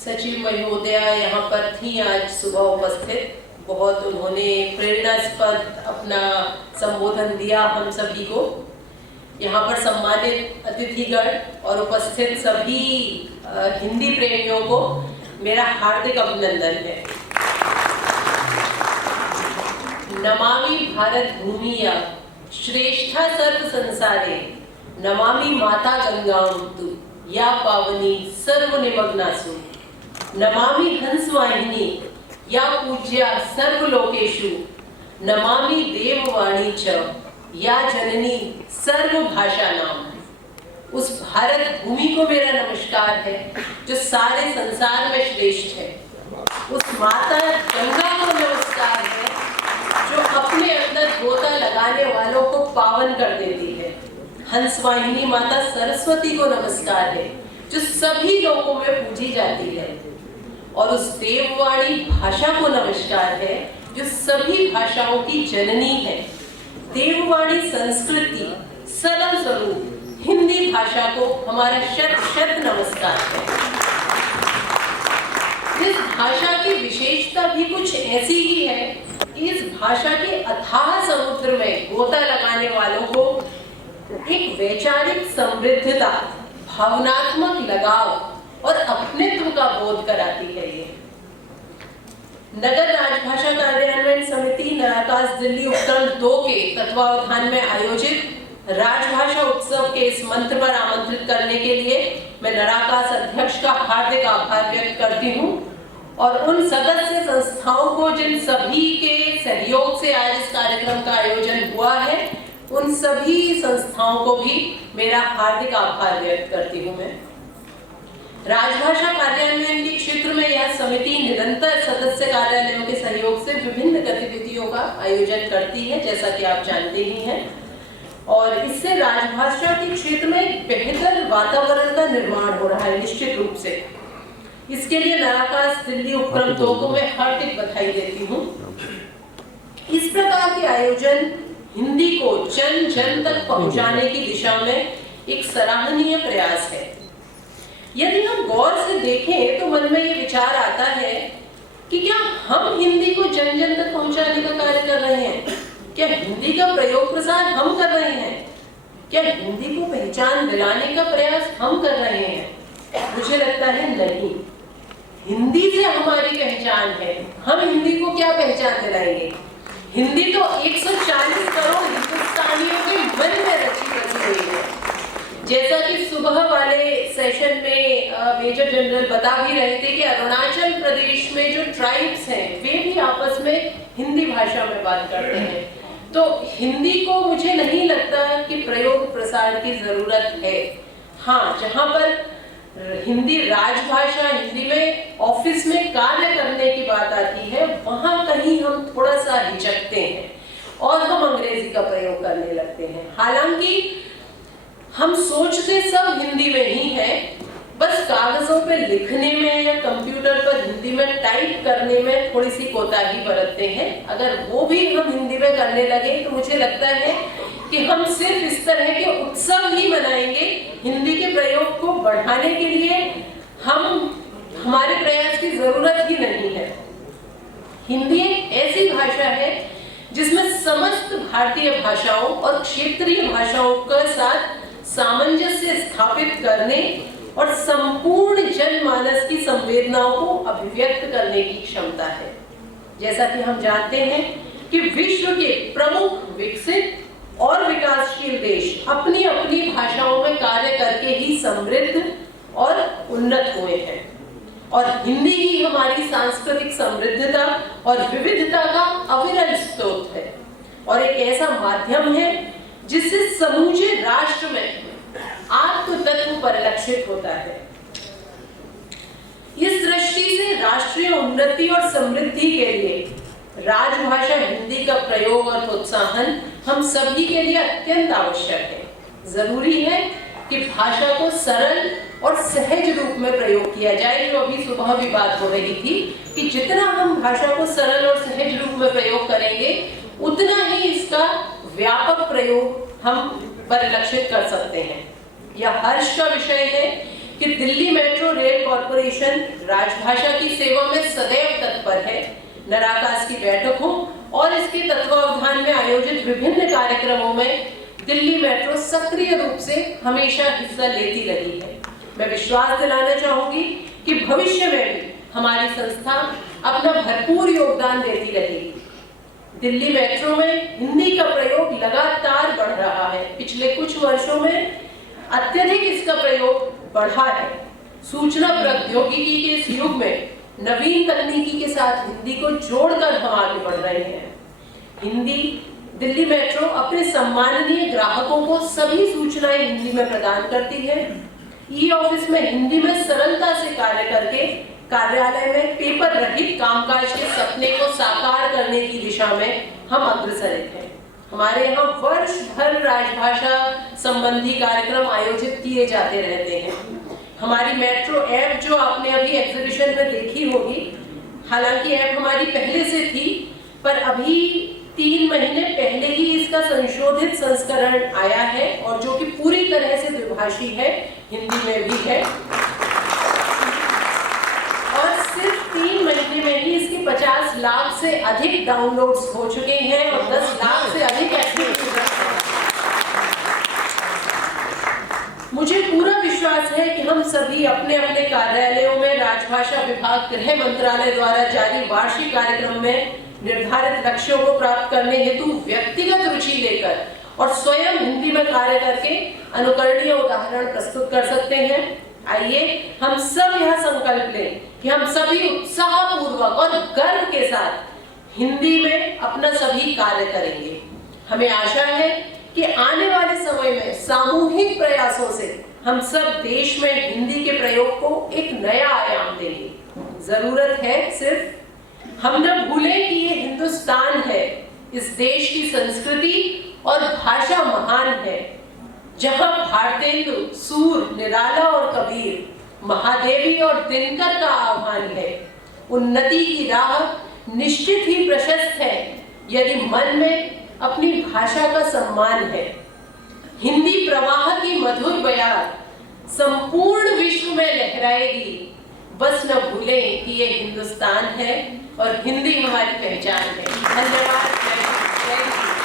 सचिव महोदया यहाँ पर थी आज सुबह उपस्थित। बहुत उन्होंने प्रेरणास्पद अपना संबोधन दिया हम सभी को। यहाँ पर सम्मानित अतिथिगण और उपस्थित सभी हिंदी प्रेमियों को मेरा हार्दिक अभिनंदन है। नमामि भारत भूमिया श्रेष्ठा सर्व संसारे, नमामि माता गंगां या पावनी सर्व निमग्नासु, नमामि हंसवाहिनी या पूज्या सर्वलोकेषु, नमामि देववाणी च या जननी सर्वभाषानाम। उस भारत भूमि को मेरा नमस्कार है जो सारे संसार में श्रेष्ठ है। उस माता गंगा को नमस्कार है जो अपने अंदर गोता लगाने वालों को पावन कर देती है। हंसवाहिनी माता सरस्वती को नमस्कार है जो सभी लोगों में पूजी जाती है। और उस देववाणी भाषा को नमस्कार है जो सभी भाषाओं की जननी है। देववाणी संस्कृति सरल स्वरूप हिंदी भाषा को हमारा शत शत नमस्कार है। इस भाषा की विशेषता भी कुछ ऐसी ही है कि इस भाषा के अथाह समुद्र में गोता लगाने वालों को एक वैचारिक समृद्धता, भावनात्मक लगाव और अपनेत्व का बोध कराती है। ये नगर राजभाषा कार्यान्वयन समिति नराकास दिल्ली उपखंड 2 के तत्वावधान में आयोजित राजभाषा उत्सव के इस मंत्र पर आमंत्रित करने के लिए मैं नराकास अध्यक्ष का हार्दिक आभार व्यक्त करती हूँ और उन सदस्य संस्थाओं को जिन सभी के सहयोग से आज इस कार्यक्रम का आयोजन हुआ है, उन सभी संस्थाओं को भी मेरा हार्दिक आभार व्यक्त करती हूँ। मैं राजभाषा कार्यान्वयन के क्षेत्र में यह समिति निरंतर सदस्य कार्यालयों के सहयोग से विभिन्न गतिविधियों का आयोजन करती है, जैसा कि आप जानते ही हैं। और इससे राजभाषा के क्षेत्र में एक बेहतर वातावरण का निर्माण हो रहा है निश्चित रूप से। इसके लिए नराकास दिल्ली उपक्रम 2 को मैं हार्दिक बधाई देती हूँ। इस प्रकार के आयोजन हिंदी को जन जन तक पहुंचाने की दिशा में एक सराहनीय प्रयास है। यदि हम गौर से देखें तो मन में ये विचार आता है कि क्या हम हिंदी को जन जन तक पहुंचाने का कार्य कर रहे हैं? क्या हिंदी का प्रयोग प्रसार हम कर रहे हैं? क्या हिंदी को पहचान दिलाने का प्रयास हम कर रहे हैं? मुझे लगता है नहीं। हिंदी से हमारी पहचान है। हम हिंदी को क्या पहचान दिलाएंगे? हिंदी तो 140 करोड़ हिंदुस्तानियों के मन में रची बसी हुई है। जैसा कि सुबह वाले सेशन में मेजर जनरल बता भी रहे थे कि अरुणाचल प्रदेश में जो ट्राइब्स हैं वे भी आपस में हिंदी भाषा में बात करते हैं। तो हिंदी को मुझे नहीं लगता कि प्रयोग प्रसार की जरूरत है। हाँ, जहाँ पर हिंदी राजभाषा, हिंदी में ऑफिस में कार्य करने की बात आती है, वहाँ कहीं हम थोड़ा सा हिचकते हैं और हम अंग्रेजी का प्रयोग करने लगते हैं। हालांकि हम सोचते सब हिंदी में ही है, बस कागजों पे लिखने में या कंप्यूटर पर हिंदी में टाइप करने में थोड़ी सी कोताही बरतते हैं। अगर वो भी हम हिंदी में करने लगे तो मुझे लगता है कि हम सिर्फ इस तरह के उत्सव ही मनाएंगे। हिंदी के प्रयोग को बढ़ाने के लिए हमारे प्रयास की जरूरत ही नहीं है। हिंदी एक ऐसी भाषा है जिसमें समस्त भारतीय भाषाओं और क्षेत्रीय भाषाओं के साथ सामंजस्य स्थापित करने और संपूर्ण जनमानस की संवेदनाओं को अभिव्यक्त करने की क्षमता है। जैसा कि हम जानते हैं कि विश्व के प्रमुख विकसित और विकासशील देश अपनी अपनी भाषाओं में कार्य करके ही समृद्ध और उन्नत हुए हैं और हिंदी ही हमारी सांस्कृतिक समृद्धता और विविधता का अविरल स्रोत है और एक ऐसा माध्यम है जिससे समूचे राष्ट्र में आत्म तत्व परिलक्षित होता है। इस दृष्टि से राष्ट्रीय उन्नति और समृद्धि के लिए राजभाषा हिंदी का प्रयोग और प्रोत्साहन हम सभी के लिए अत्यंत आवश्यक है। जरूरी है कि भाषा को सरल और सहज रूप में प्रयोग किया जाए। जो अभी सुबह भी बात हो रही थी कि जितना हम भाषा को सरल और सहज रूप में प्रयोग करेंगे उतना ही इसका व्यापक प्रयोग हम परिलक्षित कर सकते हैं। यह हर्ष का विषय है कि Delhi metro metro rail corporation राजभाषा की सेवा में सदैव तत्पर है। नराकास की बैठकों और इसके तत्वावधान में आयोजित विभिन्न कार्यक्रमों में दिल्ली मेट्रो सक्रिय रूप से हमेशा हिस्सा लेती रही है। मैं विश्वास दिलाना चाहूंगी कि भविष्य में भी हमारी संस्था अपना भरपूर योगदान देती रहेगी। दिल्ली मेट्रो में हिंदी का प्रयोग लगातार बढ़ रहा है। पिछले कुछ वर्षों में अत्यधिक इसका प्रयोग बढ़ा है। सूचना प्रौद्योगिकी के इस युग में नवीन तकनीकी के साथ हिंदी को जोड़कर हम आगे बढ़ रहे हैं। दिल्ली मेट्रो अपने सम्माननीय ग्राहकों को सभी सूचनाएं हिंदी में प्रदान करती है। ई ऑफिस में हिंदी में सरलता से कार्य करके कार्यालय में पेपर रहित कामकाज के सपने को साकार करने की दिशा में हम अग्रसर हैं। हमारे यहाँ वर्ष भर राजभाषा संबंधी कार्यक्रम आयोजित किए जाते रहते हैं। हमारी मेट्रो ऐप जो आपने अभी एग्जीबिशन में देखी होगी, हालांकि ऐप हमारी पहले से थी, पर अभी 3 महीने पहले ही इसका संशोधित संस्करण आया है और जो कि पूरी तरह से द्विभाषी है, हिंदी में भी है। और सिर्फ 3 महीने में ही इसके 50 लाख से अधिक डाउनलोड्स हो चुके हैं और 10 लाख से अधिक एक्टिव यूजर्स हैं। मुझे पूरा विश्वास है कि हम सभी अपने अपने कार्यालयों में राजभाषा विभाग गृह मंत्रालय द्वारा जारी वार्षिक कार्यक्रम में निर्धारित लक्ष्यों को प्राप्त करने हेतु व्यक्तिगत रुचि लेकर और स्वयं हिंदी में कार्य करके अनुकरणीय उदाहरण प्रस्तुत कर सकते हैं। आइए हम सब यह संकल्प लें कि हम सभी उत्साहपूर्वक और गर्व के साथ हिंदी में अपना सभी कार्य करेंगे। हमें आशा है कि आने वाले समय में सामूहिक प्रयासों से हम सब देश में हिंदी के प्रयोग को एक नया आयाम देंगे। जरूरत है सिर्फ हम न भूलें कि ये हिंदुस्तान है, इस देश की संस्कृति और भाषा महान है, जहां भारतेंदु, सूर, निराला और कबीर, महादेवी और दिनकर का आह्वान है। उन्नति की राह निश्चित ही प्रशस्त है यदि मन में अपनी भाषा का सम्मान है। हिंदी प्रवाह की मधुर बयार संपूर्ण विश्व में लहराएगी। बस न भूलें कि ये हिंदुस्तान है और हिंदी हमारी पहचान है। धन्यवाद। जय हिंद।